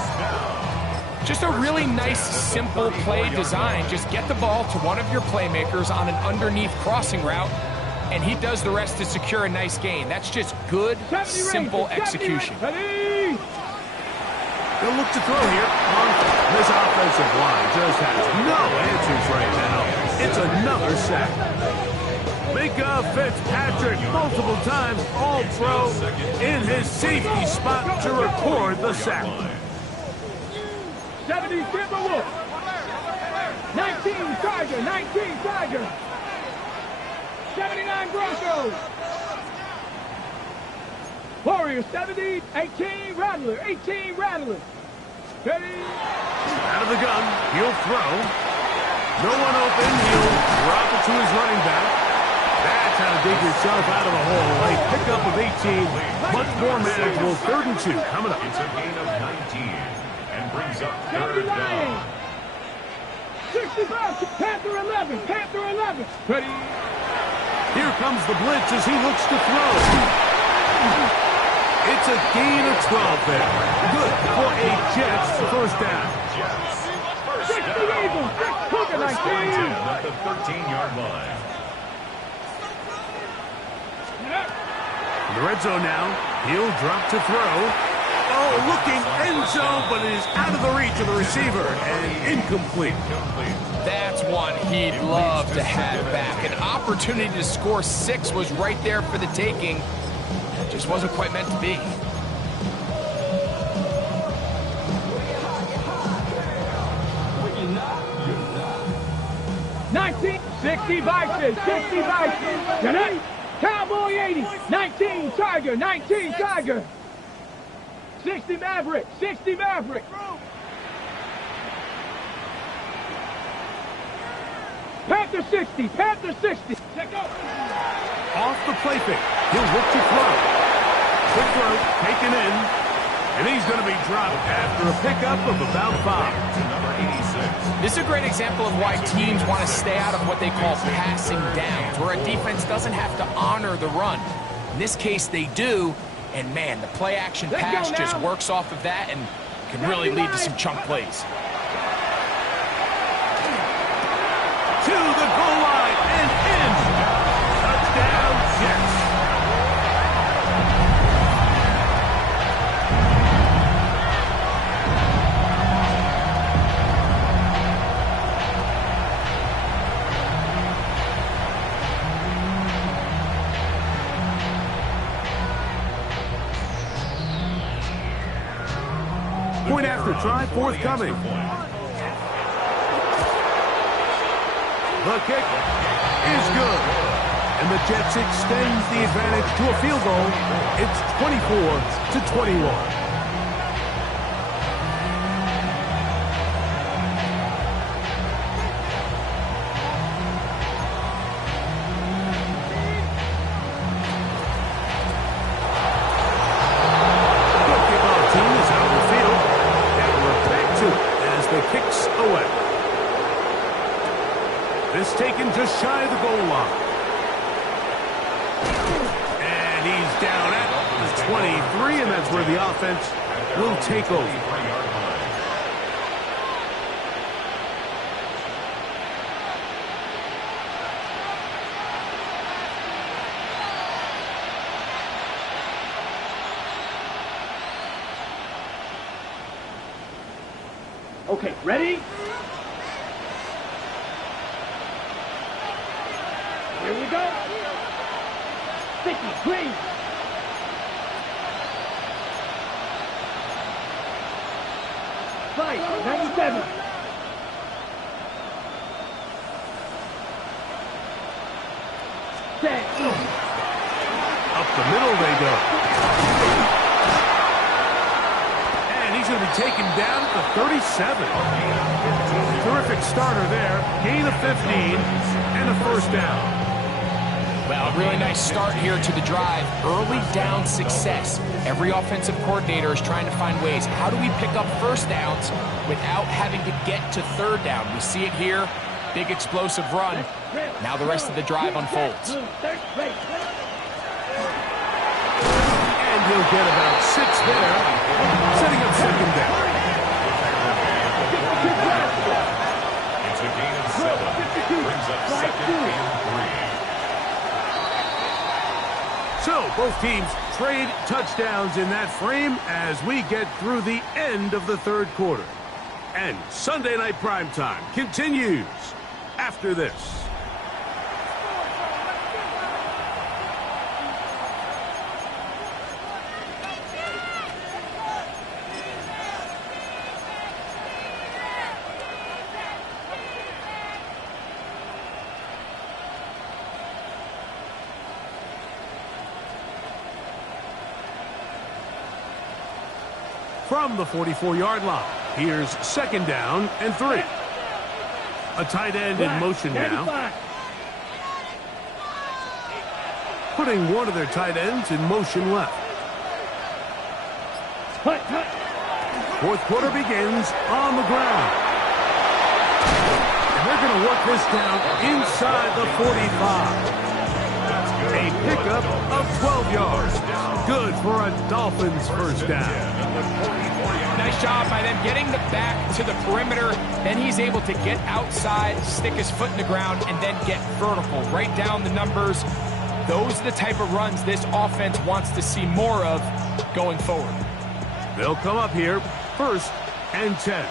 Just a really nice, simple play design. Just get the ball to one of your playmakers on an underneath crossing route, and he does the rest to secure a nice gain. That's just good, simple execution. They'll look to throw here. This offensive line just has no answers right now. It's another sack. Minkah Fitzpatrick multiple times all-pro in his safety spot to record the sack. 70 Timberwolves. 19 Tiger, 19 Tiger. 79 Broncos. Warriors 70, 18 Rattler, 18 Rattler. Ready? Out of the gun, he'll throw. No one open, he'll drop it to his running back. That's how to dig yourself out of a hole. A pickup of 18, much more manageable. 3rd and 2 coming up. It's a gain of 19 and brings up 70 3rd down. 65, Panther 11, Panther 11. Ready? Here comes the blitz as he looks to throw. It's a gain of 12 there. Good for a Jets first down. Jets. First 60 down. Eagles. Cougar First and 10 19. at the 13-yard line. In the red zone now. He'll drop to throw. Oh, looking end zone, but it is out of the reach of the receiver and incomplete. That's one he'd love to have back. An opportunity to score 6 was right there for the taking. It just wasn't quite meant to be. $19, 60 Vikings, 60 Vikings. Tonight, Cowboy 80, 19 Tiger, 19 Tiger. 60 Maverick, 60 Maverick. Panther 60, Panther 60. Check out. Off the play fake. He'll look to throw. Quick throw, taken in. And he's going to be dropped after a pickup of about 5. To number 86. This is a great example of why teams want to stay out of what they call passing downs, where a defense doesn't have to honor the run. In this case, they do. And, man, the play-action pass just works off of that and can really lead to some chunk plays. To the goal line and in. Touchdown, Jets. Point after try forthcoming. The kick is good. And the Jets extends the advantage to a field goal. It's 24-21. This taken just shy of the goal line. And he's down at the 23, and that's where the offense will take over. Okay, ready? Here we go. 50, green. Fight, 97. Set. Up the middle they go. And he's going to be taken down at the 37. Terrific starter there. Gain of 15 and a first down. Well, a really nice start here to the drive. Early down success. Every offensive coordinator is trying to find ways. How do we pick up first downs without having to get to third down? We see it here. Big explosive run. Now the rest of the drive unfolds. And he'll get about 6 there, setting up second down. It's a gain of 7. Brings up second and 3. So, both teams trade touchdowns in that frame as we get through the end of the third quarter. And Sunday Night Primetime continues after this. From the 44-yard line, here's second down and 3. A tight end in motion now. Putting one of their tight ends in motion left. Fourth quarter begins on the ground. And they're going to work this down inside the 45. A pickup of 12 yards. Good for a Dolphins first down. Nice job by them getting the back to the perimeter. Then he's able to get outside, stick his foot in the ground, and then get vertical. Right down the numbers. Those are the type of runs this offense wants to see more of going forward. They'll come up here, 1st and 10.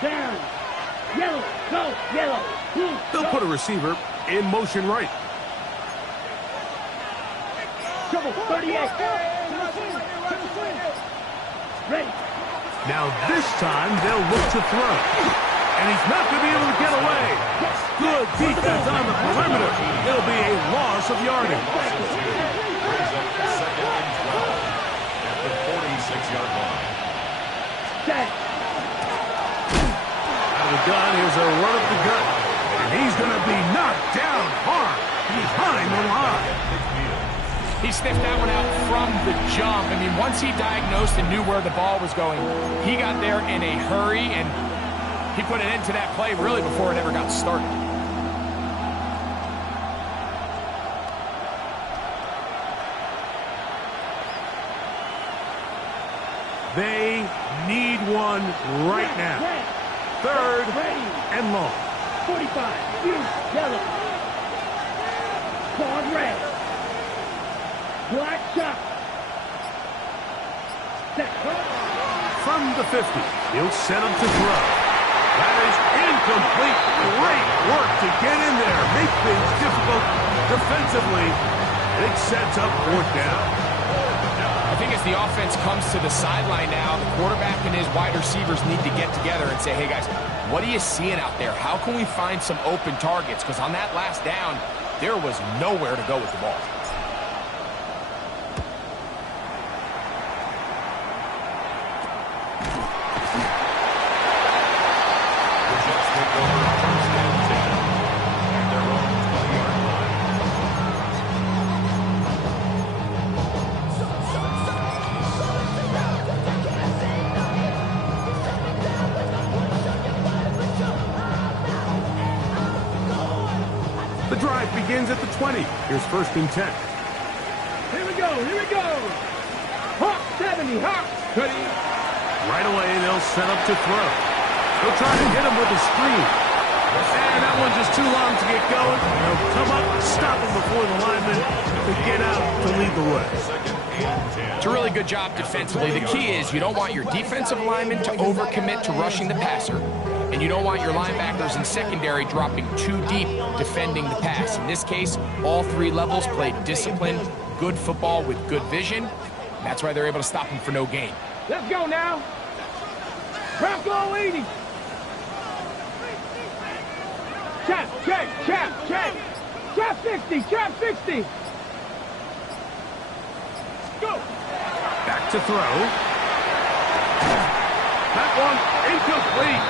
Down. Yellow. Go. Yellow. Blue. They'll put a receiver in motion right. Trouble. 38. Ready. Now this time they'll look to throw. And he's not going to be able to get away. Good defense on the perimeter. It'll be a loss of yardage. Brings up 2nd and 12 at the 46-yard line. Set. Out of the gun, here's a run up the gut. And he's going to be knocked down hard behind the line. He sniffed that one out from the jump. I mean, once he diagnosed and knew where the ball was going, he got there in a hurry, and he put an end to that play really before it ever got started. They need one right now. 3rd and long. 45. Yellow. Quad red. Black shot. Set. From the 50, he'll set him to throw. That is incomplete. Great work to get in there. Make things difficult defensively. And it sets up 4th down. I think as the offense comes to the sideline now, the quarterback and his wide receivers need to get together and say, hey guys, what are you seeing out there? How can we find some open targets? Because on that last down, there was nowhere to go with the ball. The drive begins at the 20. Here's 1st and 10. Here we go. Here we go. Hawk 70. Hawk. Ready. Right away, they'll set up to throw. They'll try to hit him with a screen. And that one's just too long to get going. They'll come up and stop him before the lineman to get out to lead the way. It's a really good job defensively. The key is you don't want your defensive linemen to overcommit to rushing the passer, and you don't want your linebackers in secondary dropping too deep defending the pass. In this case, all 3 levels played disciplined, good football with good vision. That's why they're able to stop him for no gain. Let's go now. Bronco 80. Trap, check. Trap 60, trap 60. Go. Back to throw. That one incomplete.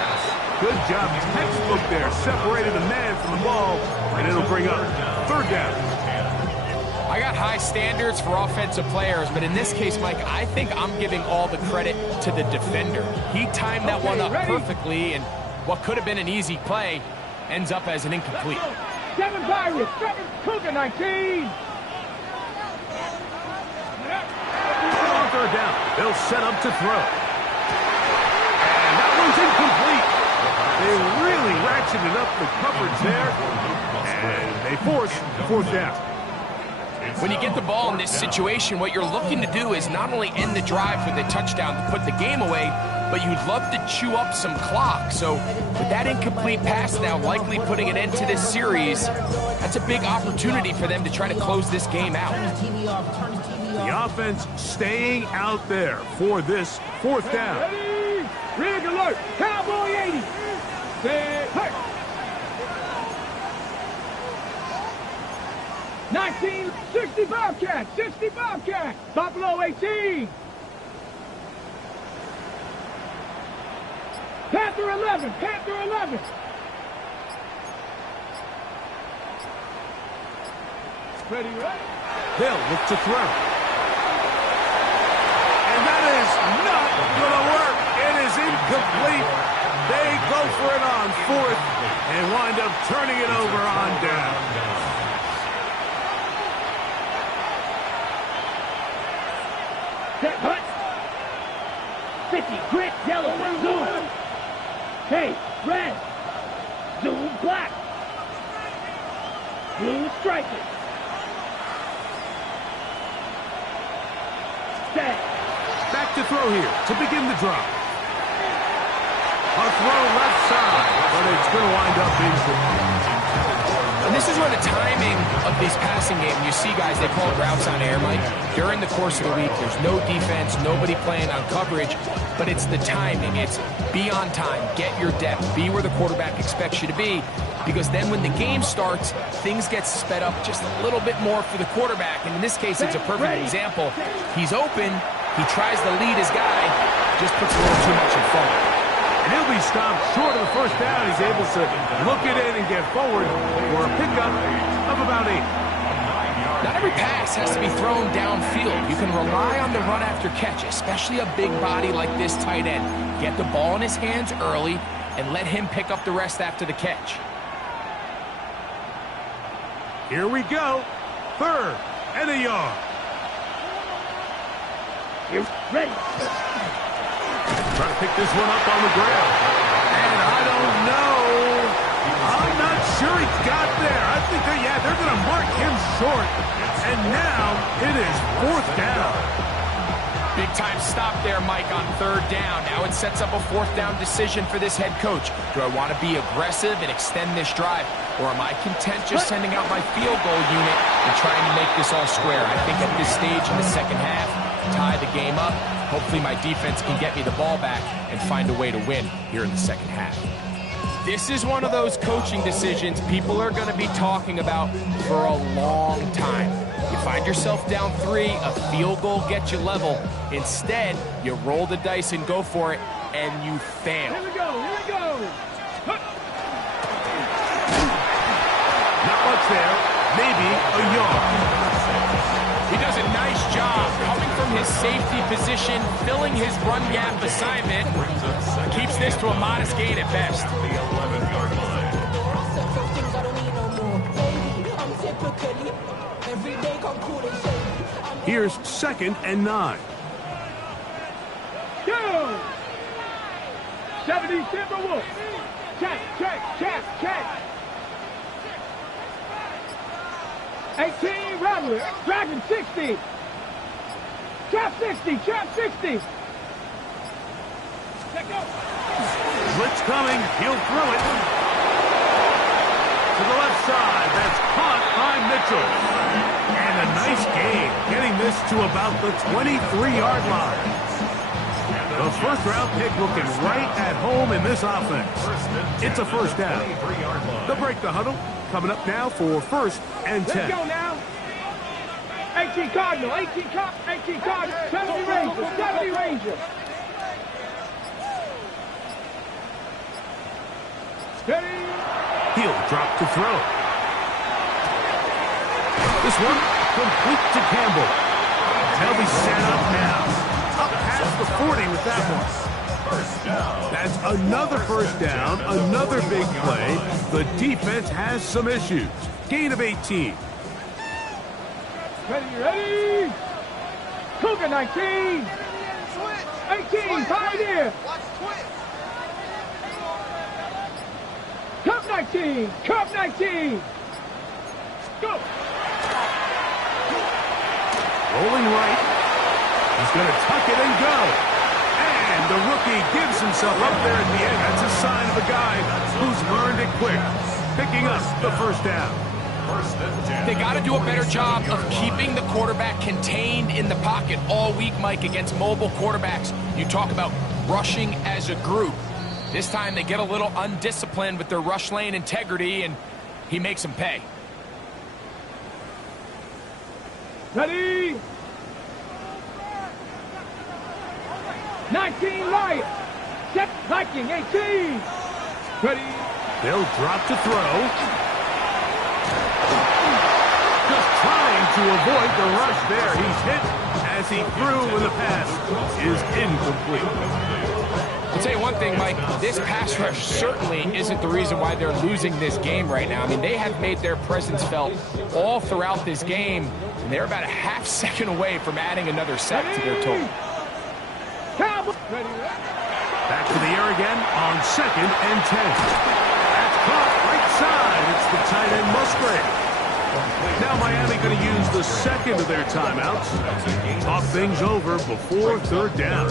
Good job. Textbook there. Separated the man from the ball, and it'll bring up 3rd down. I got high standards for offensive players, but in this case, Mike, I think I'm giving all the credit to the defender. He timed that one up perfectly, and what could have been an easy play ends up as an incomplete. 7 Pirates, 7 Cougar 19. On 3rd down, they'll set up to throw. And that one's incomplete. They really ratcheted up the coverage there, and they force 4th down. When you get the ball in this situation, what you're looking to do is not only end the drive with a touchdown to put the game away, but you'd love to chew up some clock. So with that incomplete pass now likely putting an end to this series, that's a big opportunity for them to try to close this game out. The offense staying out there for this 4th down. Ready. Rig alert. Cowboy 80. Set. Hey. 19, 60 Bobcat, 60 Bobcat. Buffalo 18. Panther 11, Panther 11. Ready, right? They'll look to throw. And that is not going to work. It is incomplete. They go for it on 4th and wind up turning it over on down. Blue striking. Set. Back to throw here to begin the drop. A throw left side, but it's going to wind up incomplete. And this is where the timing of this passing game, you see guys, they call it routes on air, Mike. During the course of the week, there's no defense, nobody playing on coverage, but it's the timing. It's be on time, get your depth, be where the quarterback expects you to be, because then when the game starts, things get sped up just a little bit more for the quarterback. And in this case, it's a perfect example. He's open, he tries to lead his guy, just puts a little too much in front. And he'll be stopped short of the first down. He's able to look it in and get forward for a pickup of about 8. Not every pass has to be thrown downfield. You can rely on the run after catch, especially a big body like this tight end. Get the ball in his hands early and let him pick up the rest after the catch. Here we go. 3rd and a yard. You're ready. Try to pick this one up on the ground. And I don't know. I'm not sure he got there. I think they're going to mark him short. And now it is 4th down. Big time stop there, Mike, on 3rd down. Now it sets up a 4th down decision for this head coach. Do I want to be aggressive and extend this drive? Or am I content just sending out my field goal unit and trying to make this all square? I think at this stage in the second half, tie the game up. Hopefully my defense can get me the ball back and find a way to win here in the second half. This is one of those coaching decisions people are going to be talking about for a long time. You find yourself down 3, a field goal gets you level. Instead, you roll the dice and go for it, and you fail. Here we go, here we go. Not much there. Maybe a yard. He does a nice job coming from his safety position, filling his run gap assignment. Keeps this to a modest gain at best. The 11-yard line. Here's 2nd and 9. Go! 70 Timberwolves. Check, check, check, check. 18 Rattler. Dragon 60. Trap 60, trap 60. Check go. Blitz coming. He'll throw it. To the left side. That's caught by Mitchell. And a nice gain, getting this to about the 23-yard line. The 1st-round pick looking right at home in this offense. It's a 1st down. They'll break the huddle. Coming up now for 1st and 10. Let's go now. 18 Cardinal, 18 Cardinal, 70 Ranger, 70 Ranger. Steady. He'll drop to throw. This one complete to Campbell. They'll be set up now. Up past the 40 with that one. That's another 1st down, another big play. The defense has some issues. Gain of 18. Ready, ready. Cougar 19. 18, Pioneer. Cup 19, Cup 19. Go. Rolling right. He's going to tuck it and go. And the rookie gives himself up there at the end. That's a sign of a guy who's learned it quick. Picking up the 1st down. They got to do a better job of keeping the quarterback contained in the pocket all week, Mike, against mobile quarterbacks. You talk about rushing as a group. This time they get a little undisciplined with their rush lane integrity, and he makes them pay. Ready. 19 Lion. Set Viking 18. Ready. They'll drop to throw. Just trying to avoid the rush there. He's hit as he threw when the pass is incomplete. I'll tell you one thing, Mike, this pass rush certainly isn't the reason why they're losing this game right now. I mean, they have made their presence felt all throughout this game, and they're about a half second away from adding another sack to their total. Back to the air again on 2nd and 10. That's caught right side. It's the tight end Musgrave. Now Miami going to use the second of their timeouts. Talk things over before third down.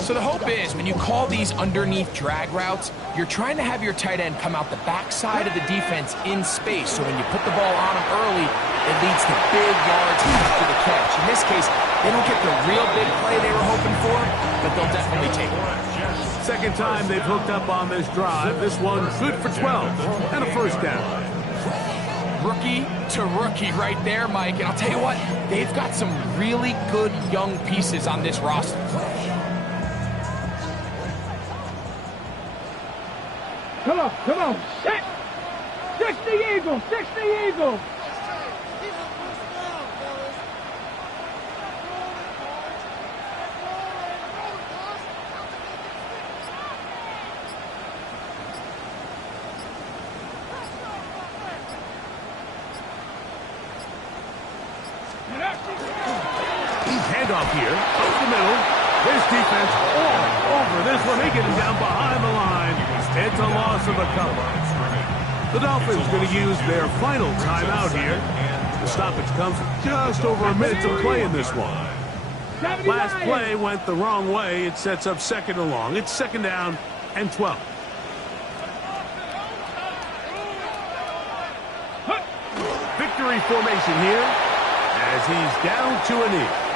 So the hope is when you call these underneath drag routes, you're trying to have your tight end come out the backside of the defense in space. So when you put the ball on him early, it leads to big yards after the catch. In this case, they don't get the real big play they were hoping for, but they'll definitely take it. Second time they've hooked up on this drive. This one good for 12 and a first down. Rookie to rookie right there, Mike. And I'll tell you what, they've got some really good young pieces on this roster. Come on, set! 60 Eagles, 60 Eagles! Handoff here, up the middle. This defense all over this one. They get him down behind the line. It's a loss of a couple. The Dolphins going to use their final timeout here. The stoppage comes just over a minute to play in this one. Last play went the wrong way. It sets up second and long. It's second down and 12. Victory formation here as he's down to a knee.